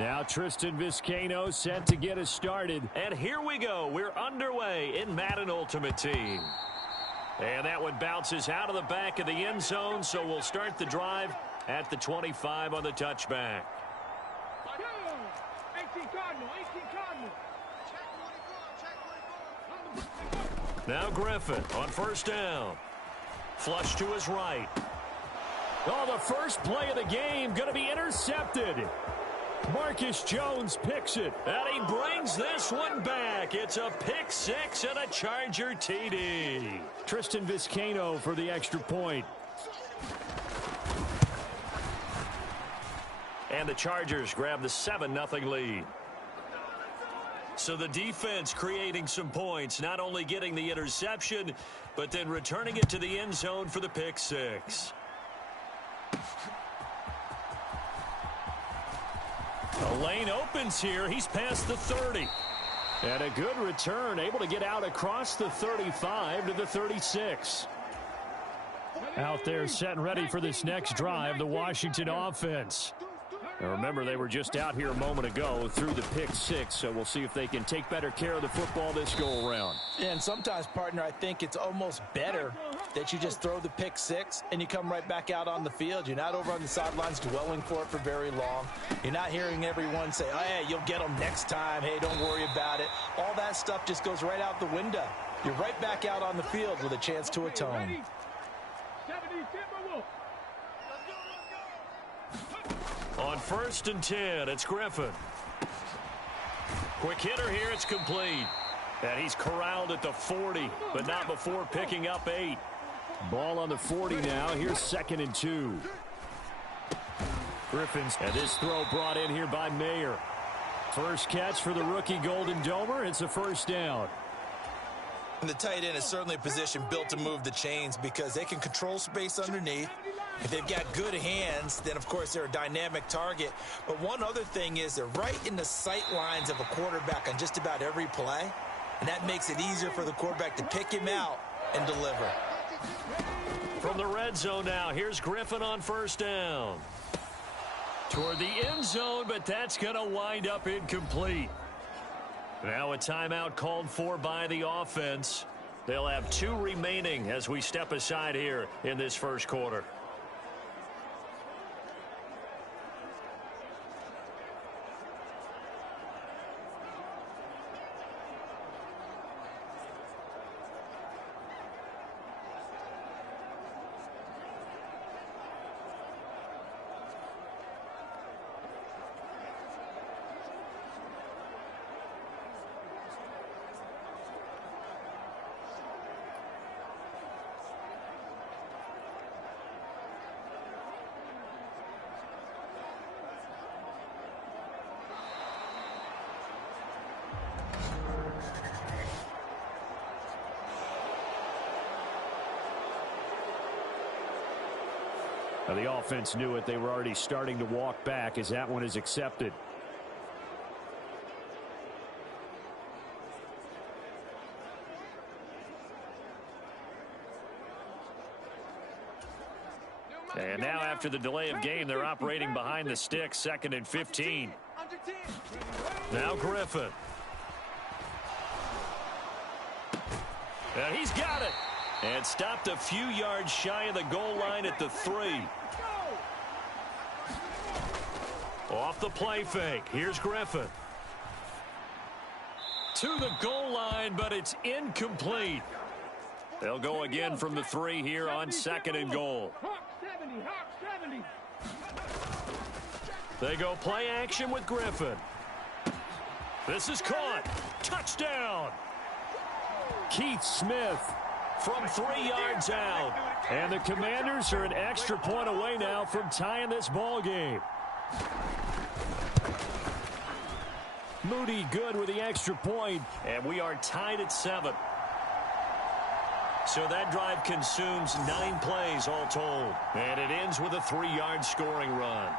Now Tristan Vizcaino set to get us started. And here we go. We're underway in Madden Ultimate Team. And that one bounces out of the back of the end zone, so we'll start the drive at the 25 on the touchback. Now Griffin on first down. Flush to his right. Oh, the first play of the game going to be intercepted. Marcus Jones picks it. And he brings this one back. It's a pick six and a Charger TD. Tristan Vizcaino for the extra point. And the Chargers grab the 7-0 lead. So the defense creating some points, not only getting the interception, but then returning it to the end zone for the pick six. A lane opens here. He's past the 30. And a good return, able to get out across the 35 to the 36. Out there set and ready for this next drive, the Washington offense. Now remember, they were just out here a moment ago through the pick six, so we'll see if they can take better care of the football this go-around. And sometimes, partner, I think it's almost better that you just throw the pick six and you come right back out on the field. You're not over on the sidelines dwelling for it for very long. You're not hearing everyone say, oh, hey, you'll get them next time. Hey, don't worry about it. All that stuff just goes right out the window. You're right back out on the field with a chance to atone. On 1st and 10, it's Griffin. Quick hitter here, it's complete. And he's corralled at the 40, but not before picking up 8. Ball on the 40 now. Here's 2nd and 2. Griffins, and this throw brought in here by Mayer. First catch for the rookie Golden Domer. It's a first down. And the tight end is certainly a position built to move the chains because they can control space underneath. If they've got good hands, then, of course, they're a dynamic target. But one other thing is they're right in the sight lines of a quarterback on just about every play. And that makes it easier for the quarterback to pick him out and deliver. From the red zone now, here's Griffin on first down. Toward the end zone, but that's going to wind up incomplete. Now a timeout called for by the offense. They'll have 2 remaining as we step aside here in this first quarter. The offense knew it. They were already starting to walk back as that one is accepted. And now after the delay of game, they're operating behind the sticks, 2nd and 15. Now Griffin. And he's got it. And stopped a few yards shy of the goal line at the 3. Off the play fake. Here's Griffin. To the goal line, but it's incomplete. They'll go again from the 3 here on 2nd and goal. They go play action with Griffin. This is caught. Touchdown. Keith Smith from 3 yards out. And the Commanders are an extra point away now from tying this ball game. Moody good with the extra point. And we are tied at 7. So that drive consumes 9 plays all told. And it ends with a 3-yard scoring run.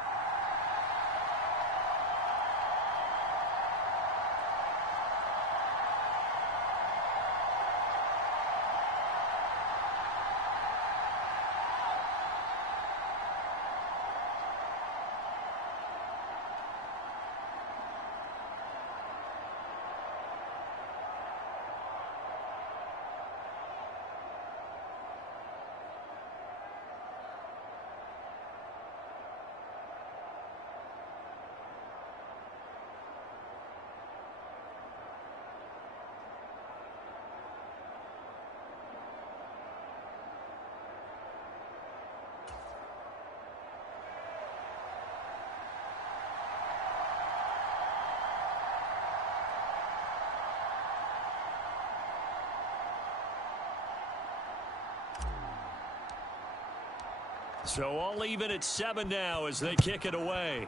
So all even at 7 now as they kick it away.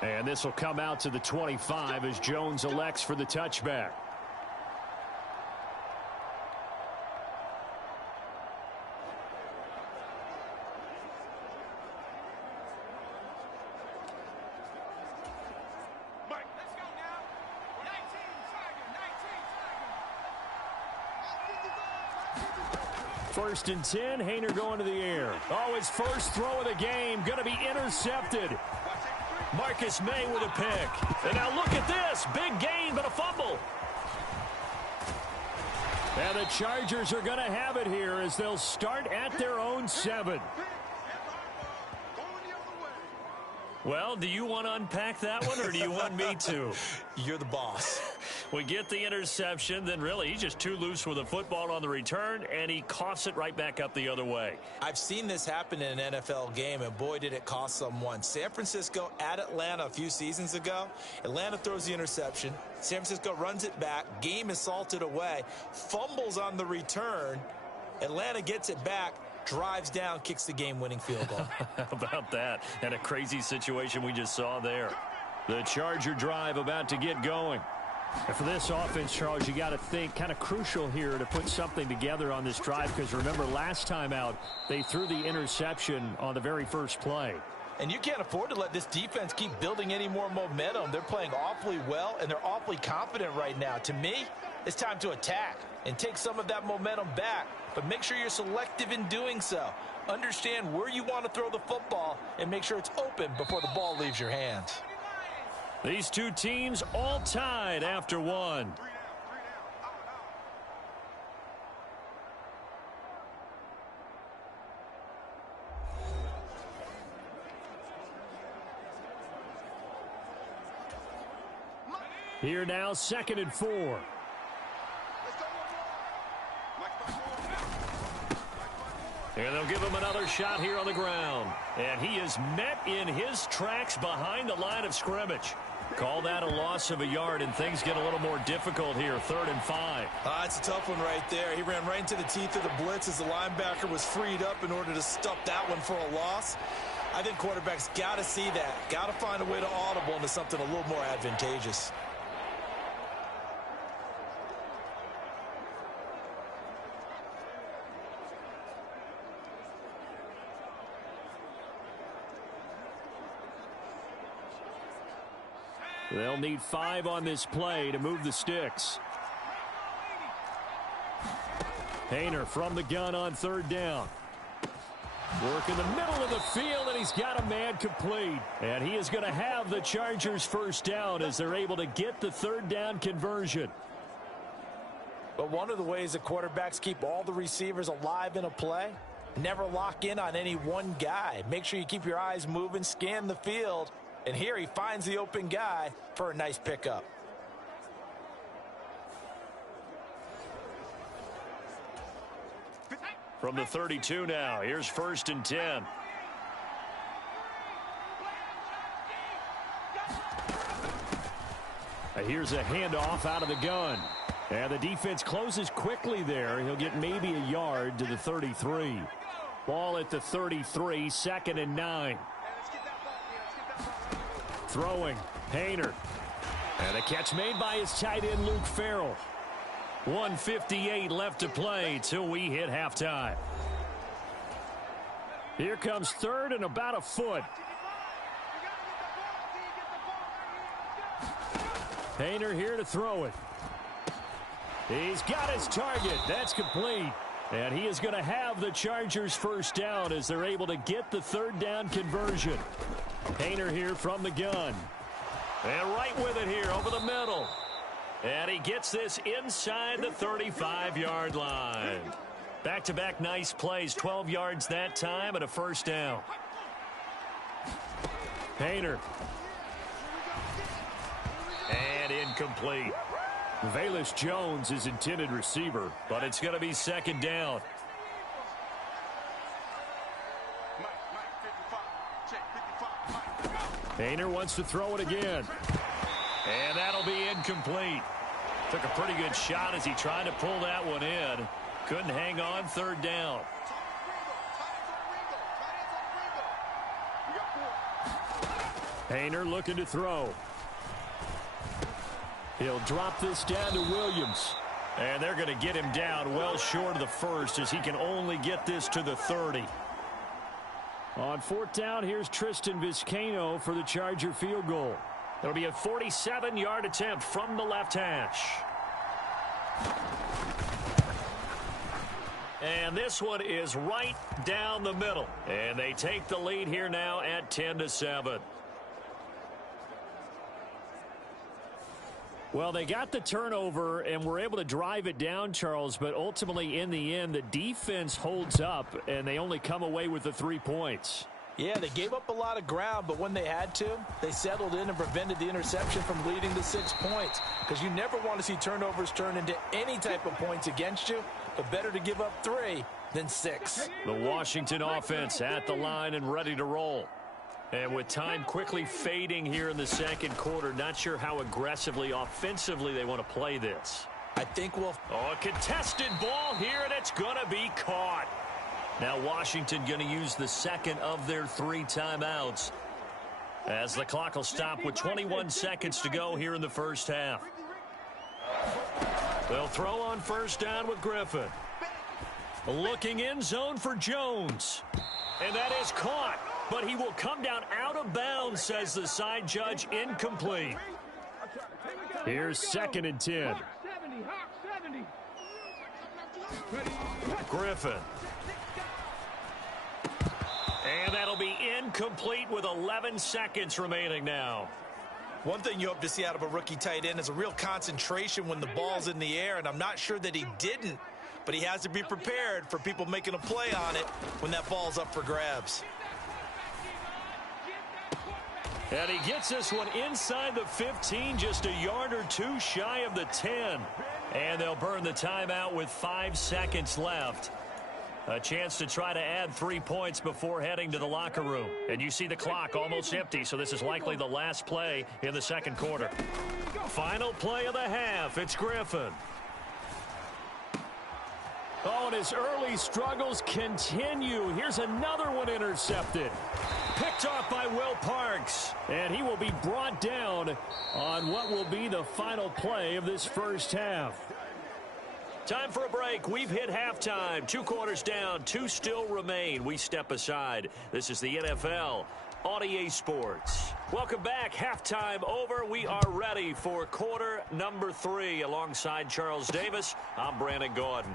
And this will come out to the 25 as Jones elects for the touchback. First and 10, Haener going to the air. Oh, his first throw of the game, going to be intercepted. Marcus May with a pick. And now look at this. Big gain, but a fumble. And the Chargers are going to have it here as they'll start at their own 7. Well, do you want to unpack that one, or do you want me to? You're the boss. We get the interception, then really he's just too loose with the football on the return, and he coughs it right back up the other way. I've seen this happen in an NFL game, and boy, did it cost someone. San Francisco at Atlanta a few seasons ago. Atlanta throws the interception. San Francisco runs it back. Game is salted away. Fumbles on the return. Atlanta gets it back. Drives down, kicks the game-winning field goal. How about that? And a crazy situation we just saw there. The Charger drive about to get going. And for this offense, Charles, you got to think kind of crucial here to put something together on this drive, because remember last time out they threw the interception on the very first play. And you can't afford to let this defense keep building any more momentum. They're playing awfully well, and they're awfully confident right now. To me, it's time to attack and take some of that momentum back, but make sure you're selective in doing so. Understand where you want to throw the football and make sure it's open before the ball leaves your hands. These two teams all tied after 1. Here now, 2nd and 4. And they'll give him another shot here on the ground. And he is met in his tracks behind the line of scrimmage. Call that a loss of a yard, and things get a little more difficult here. 3rd and 5. It's a tough one right there. He ran right into the teeth of the blitz as the linebacker was freed up in order to stop that one for a loss. I think quarterbacks got to see that. Got to find a way to audible into something a little more advantageous. They'll need 5 on this play to move the sticks. Haener from the gun on 3rd down. Work in the middle of the field, and he's got a man complete. And he is going to have the Chargers first down as they're able to get the 3rd down conversion. But one of the ways that quarterbacks keep all the receivers alive in a play, never lock in on any one guy. Make sure you keep your eyes moving, scan the field. And here he finds the open guy for a nice pickup. From the 32 now, here's 1st and 10. Here's a handoff out of the gun. And the defense closes quickly there. He'll get maybe a yard to the 33. Ball at the 33, 2nd and 9. Throwing, Haener. And a catch made by his tight end, Luke Farrell. 1:58 left to play till we hit halftime. Here comes 3rd and about a foot. Haener here to throw it. He's got his target. That's complete. And he is going to have the Chargers first down as they're able to get the 3rd down conversion. Haener here from the gun. And right with it here over the middle. And he gets this inside the 35-yard line. Back-to-back nice plays. 12 yards that time and a first down. Haener. And incomplete. Velus Jones is intended receiver, but it's going to be 2nd down. Haener wants to throw it again. And that'll be incomplete. Took a pretty good shot as he tried to pull that one in. Couldn't hang on, third down. Hayner looking to throw. He'll drop this down to Williams. And they're going to get him down well short of the first as he can only get this to the 30. On fourth down, here's Tristan Vizcaino for the Charger field goal. It'll be a 47-yard attempt from the left hash. And this one is right down the middle. And they take the lead here now at 10-7. Well, they got the turnover and were able to drive it down, Charles, but ultimately in the end, the defense holds up and they only come away with the 3 points. Yeah, they gave up a lot of ground, but when they had to, they settled in and prevented the interception from leading to 6 points. Because you never want to see turnovers turn into any type of points against you, but better to give up 3 than 6. The Washington offense at the line and ready to roll. And with time quickly fading here in the second quarter, not sure how aggressively, offensively they want to play this. I think we'll... Oh, a contested ball here, and it's going to be caught. Now Washington going to use the second of their 3 timeouts as the clock will stop with 21 seconds to go here in the first half. They'll throw on first down with Griffin. Looking in zone for Jones. And that is caught. But he will come down out of bounds, says the side judge, incomplete. Here's 2nd and 10. Griffin. And that'll be incomplete with 11 seconds remaining now. One thing you hope to see out of a rookie tight end is a real concentration when the ball's in the air, and I'm not sure that he didn't, but he has to be prepared for people making a play on it when that ball's up for grabs. And he gets this one inside the 15, just a yard or 2 shy of the 10. And they'll burn the timeout with 5 seconds left. A chance to try to add 3 points before heading to the locker room. And you see the clock almost empty, so this is likely the last play in the second quarter. Final play of the half, it's Griffin. Oh, and his early struggles continue. Here's another one intercepted. Picked off by Will Parks. And he will be brought down on what will be the final play of this first half. Time for a break. We've hit halftime. 2 quarters down, 2 still remain. We step aside. This is the NFL on EA Sports. Welcome back. Halftime over. We are ready for quarter number 3. Alongside Charles Davis, I'm Brandon Gordon.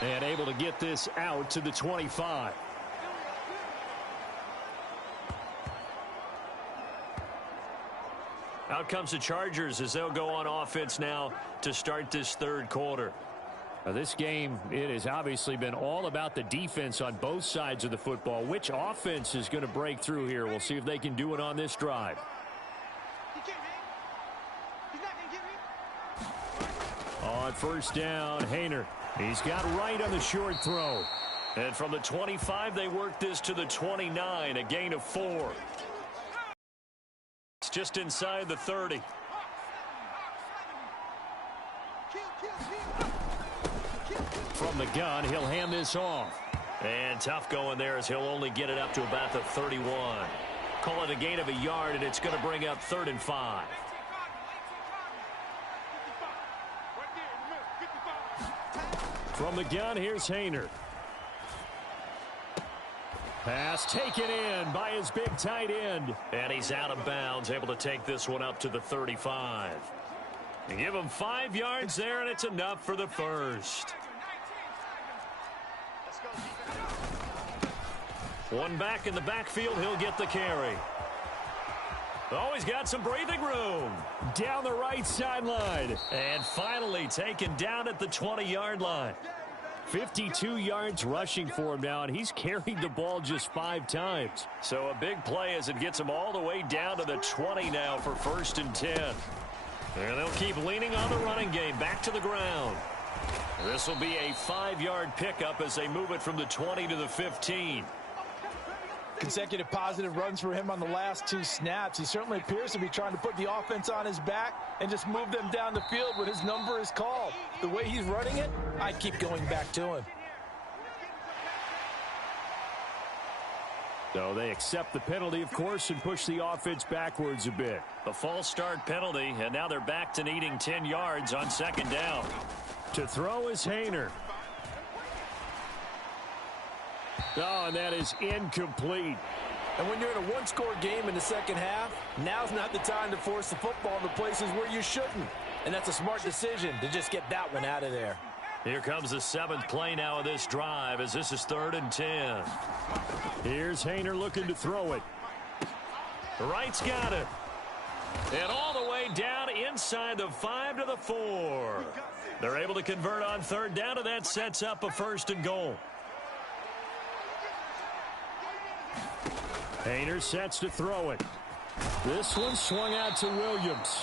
And able to get this out to the 25. Out comes the Chargers as they'll go on offense now to start this third quarter. Now this game, it has obviously been all about the defense on both sides of the football. Which offense is going to break through here? We'll see if they can do it on this drive. On first down, Hayner. He's got right on the short throw. And from the 25, they work this to the 29, a gain of 4. It's just inside the 30. From the gun, he'll hand this off. And tough going there as he'll only get it up to about the 31. Call it a gain of a yard, and it's going to bring up 3rd and 5. From the gun, here's Hayner. Pass taken in by his big tight end. And he's out of bounds, able to take this one up to the 35. And give him 5 yards there, and it's enough for the first. One back in the backfield, he'll get the carry. Oh, he's got some breathing room. Down the right sideline. And finally taken down at the 20-yard line. 52 yards rushing for him now, and he's carried the ball just 5 times. So a big play as it gets him all the way down to the 20 now for 1st and 10. And they'll keep leaning on the running game back to the ground. This will be a 5-yard pickup as they move it from the 20 to the 15. Consecutive positive runs for him on the last 2 snaps. He certainly appears to be trying to put the offense on his back and just move them down the field when his number is called. The way he's running it, I keep going back to him. So they accept the penalty, of course, and push the offense backwards a bit. A false start penalty, and now they're back to needing 10 yards on second down. To throw is Haener. Oh, and that is incomplete. And when you're in a one-score game in the second half, now's not the time to force the football in the places where you shouldn't. And that's a smart decision to just get that one out of there. Here comes the 7th play now of this drive as this is 3rd and 10. Here's Haener looking to throw it. Wright's got it. And all the way down inside the 5 to the 4. They're able to convert on 3rd down, and that sets up a 1st and goal. Haener sets to throw it. This one swung out to Williams.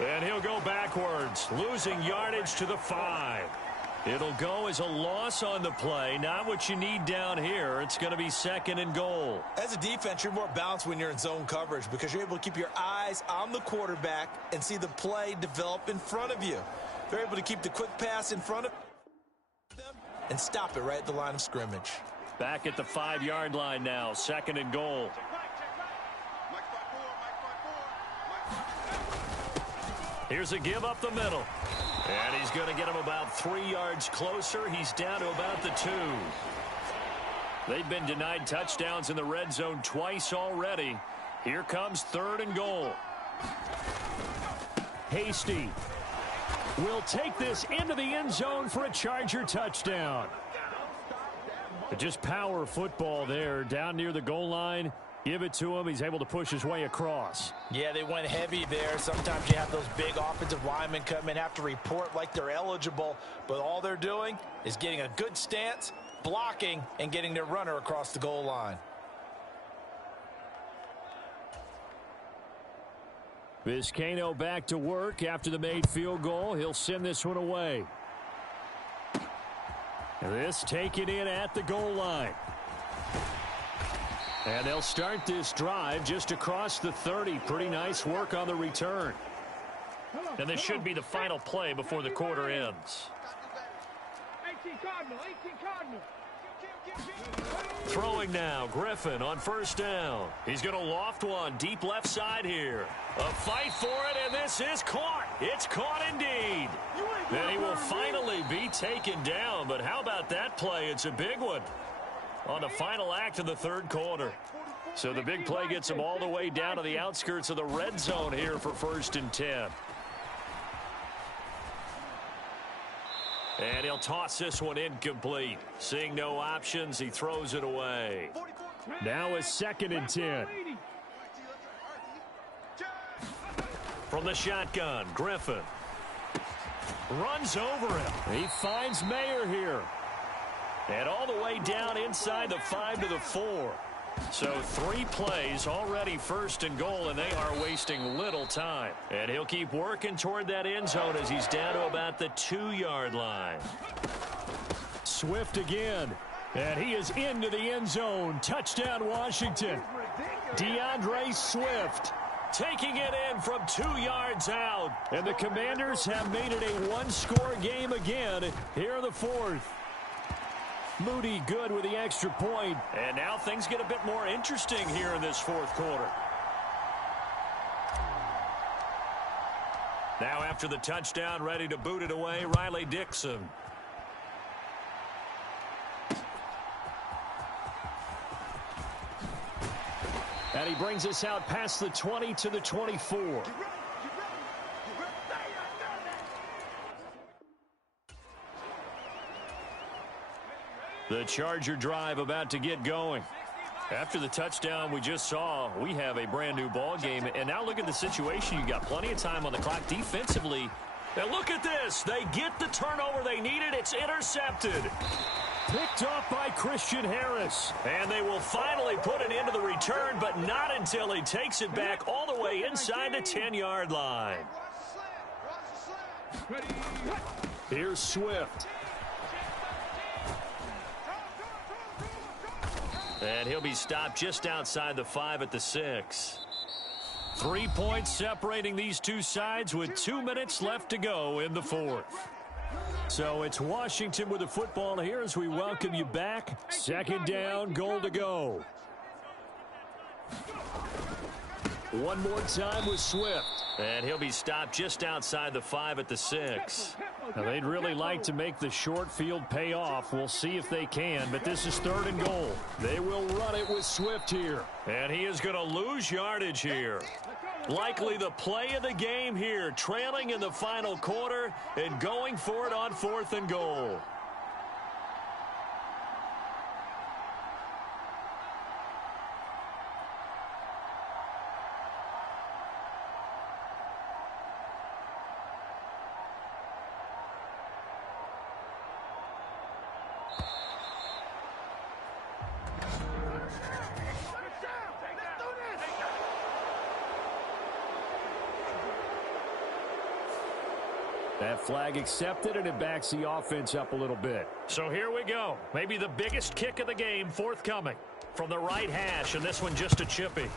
And he'll go backwards, losing yardage to the 5. It'll go as a loss on the play. Not what you need down here. It's going to be 2nd and goal. As a defense, you're more balanced when you're in zone coverage because you're able to keep your eyes on the quarterback and see the play develop in front of you. They're able to keep the quick pass in front of them and stop it right at the line of scrimmage. Back at the 5-yard line now, 2nd and goal. Here's a give up the middle. And he's going to get him about 3 yards closer. He's down to about the 2. They've been denied touchdowns in the red zone twice already. Here comes 3rd and goal. Hasty will take this into the end zone for a Charger touchdown. Just power football there down near the goal line. Give it to him. He's able to push his way across. Yeah, they went heavy there. Sometimes you have those big offensive linemen come in, have to report like they're eligible, but all they're doing is getting a good stance, blocking, and getting their runner across the goal line. Vizcaino back to work after the made field goal. He'll send this one away. This taken in at the goal line. And they'll start this drive just across the 30. Pretty nice work on the return. And this should be the final play before the quarter ends. 18 Cardinal. Throwing now, Griffin on 1st down. He's going to loft one deep left side here. A fight for it, and this is caught. It's caught indeed. Then he will finally be taken down, but how about that play? It's a big one on the final act of the 3rd quarter. So the big play gets him all the way down to the outskirts of the red zone here for 1st and 10. And he'll toss this one incomplete. Seeing no options, he throws it away. Now a 2nd and 10. From the shotgun, Griffin runs over him. He finds Mayer here. And all the way down inside the 5 to the 4. So 3 plays already 1st and goal, and they are wasting little time. And he'll keep working toward that end zone as he's down to about the 2-yard line. Swift again. And he is into the end zone. Touchdown, Washington. DeAndre Swift taking it in from 2 yards out. And the Commanders have made it a one-score game again here in the 4th. Moody good with the extra point. And now things get a bit more interesting here in this 4th quarter. Now after the touchdown, ready to boot it away, Riley Dixon. And he brings us out past the 20 to the 24. The Charger drive about to get going. After the touchdown we just saw, we have a brand new ball game. And now look at the situation. You got plenty of time on the clock defensively. And look at this. They get the turnover they needed. It's intercepted. Picked off by Christian Harris. And they will finally put it into the return, but not until he takes it back all the way inside the 10-yard line. Here's Swift. And he'll be stopped just outside the 5 at the 6. 3 points separating these two sides with 2 minutes left to go in the fourth. So it's Washington with the football here as we welcome you back. Second down, goal to go. One more time with Swift. And he'll be stopped just outside the 5 at the 6. Now, they'd really like to make the short field pay off. We'll see if they can, but this is 3rd and goal. They will run it with Swift here. And he is going to lose yardage here. Likely the play of the game here, trailing in the final quarter and going for it on 4th and goal. That flag accepted, and it backs the offense up a little bit. So here we go. Maybe the biggest kick of the game forthcoming from the right hash, and this one just a chippy.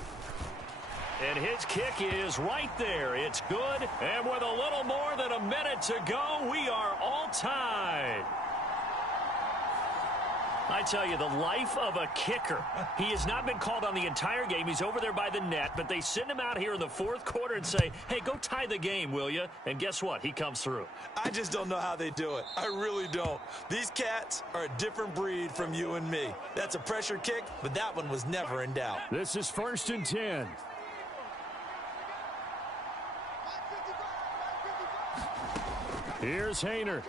And his kick is right there. It's good, and with a little more than a minute to go, we are all tied. I tell you, the life of a kicker. He has not been called on the entire game. He's over there by the net, but they send him out here in the 4th quarter and say, hey, go tie the game, will you? And guess what? He comes through. I just don't know how they do it. I really don't. These cats are a different breed from you and me. That's a pressure kick, but that one was never in doubt. This is 1st and 10. Here's Hayner.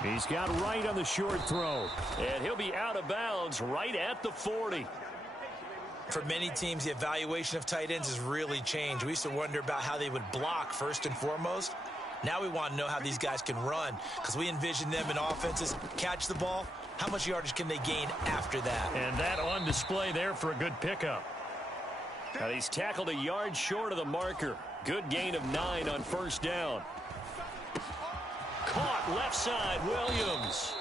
He's got right on the short throw. And he'll be out of bounds right at the 40. For many teams, the evaluation of tight ends has really changed. We used to wonder about how they would block first and foremost. Now we want to know how these guys can run because we envision them in offenses. Catch the ball. How much yardage can they gain after that? And that on display there for a good pickup. Now he's tackled a yard short of the marker. Good gain of 9 on 1st down. Caught left side, Williams.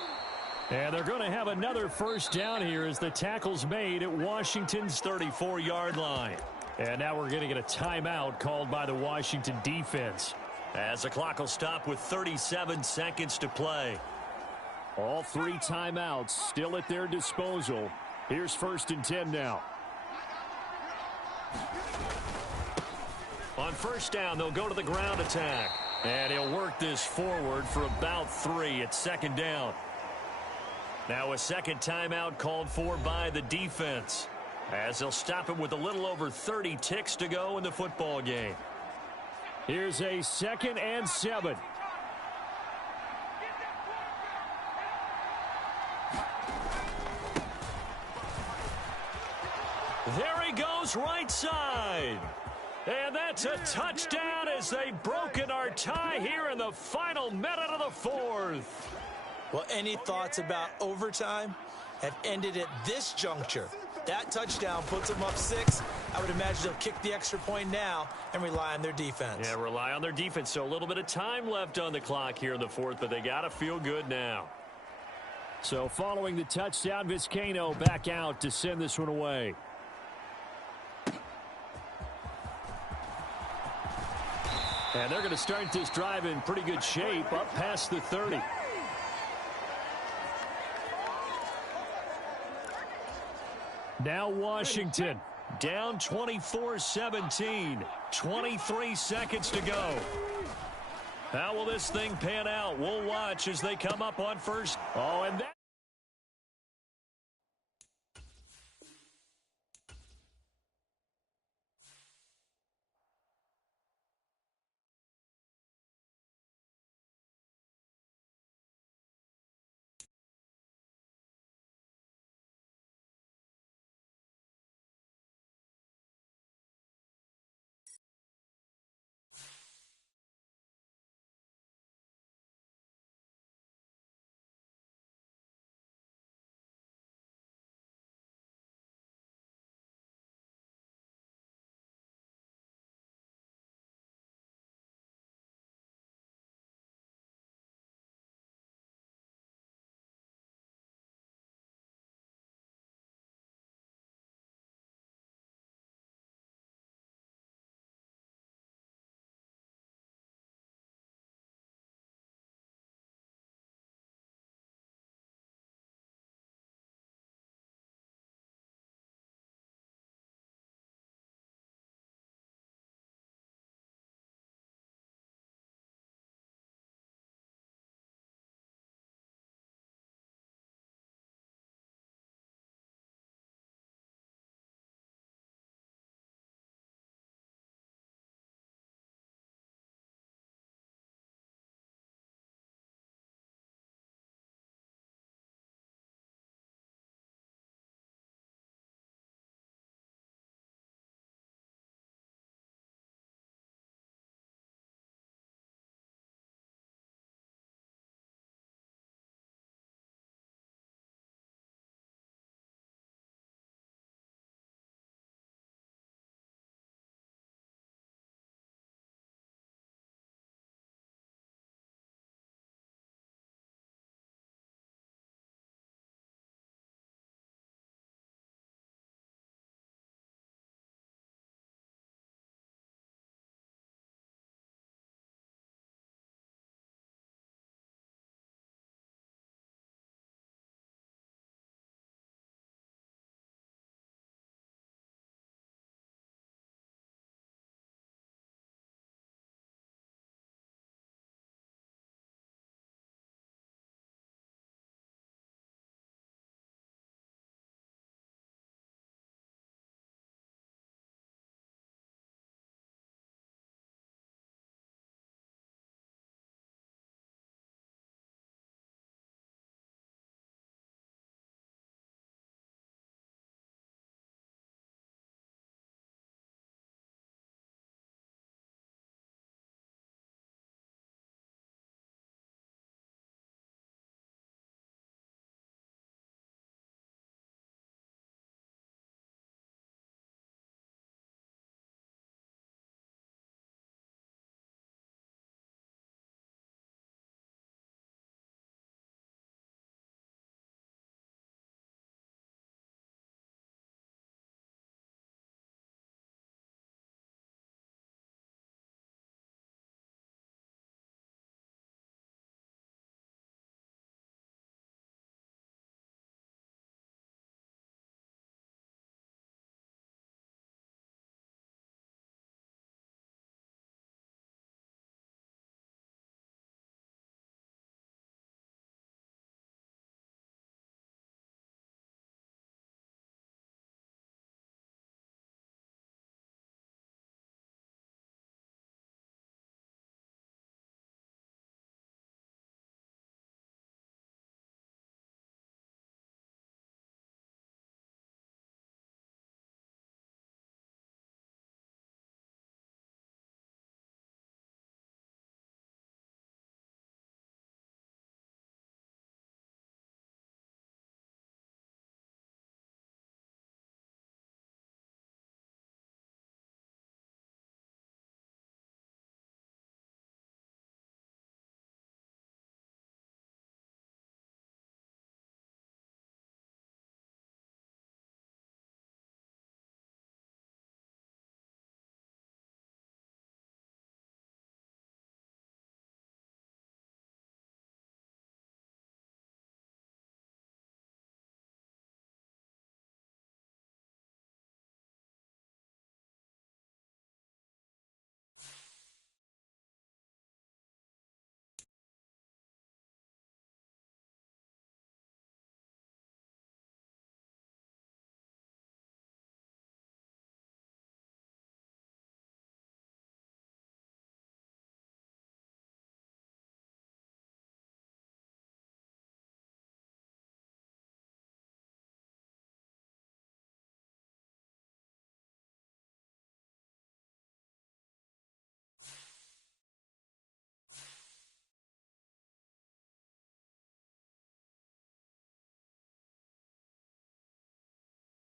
And they're going to have another 1st down here as the tackle's made at Washington's 34-yard line. And now we're going to get a timeout called by the Washington defense. As the clock will stop with 37 seconds to play. All 3 timeouts still at their disposal. Here's 1st and 10 now. On 1st down, they'll go to the ground attack. And he'll work this forward for about 3 at 2nd down. Now a second timeout called for by the defense, as they'll stop him with a little over 30 ticks to go in the football game. Here's a 2nd and 7. There he goes, right side. And that's a touchdown as they've broken our tie here in the final minute of the 4th. Well, any thoughts about overtime have ended at this juncture. That touchdown puts them up 6. I would imagine they'll kick the extra point now and rely on their defense. Yeah, rely on their defense. So a little bit of time left on the clock here in the 4th, but they got to feel good now. So following the touchdown, Vizcaino back out to send this one away. And they're going to start this drive in pretty good shape up past the 30. Now Washington down 24-17. 23 seconds to go. How will this thing pan out? We'll watch as they come up on 1st. Oh, and that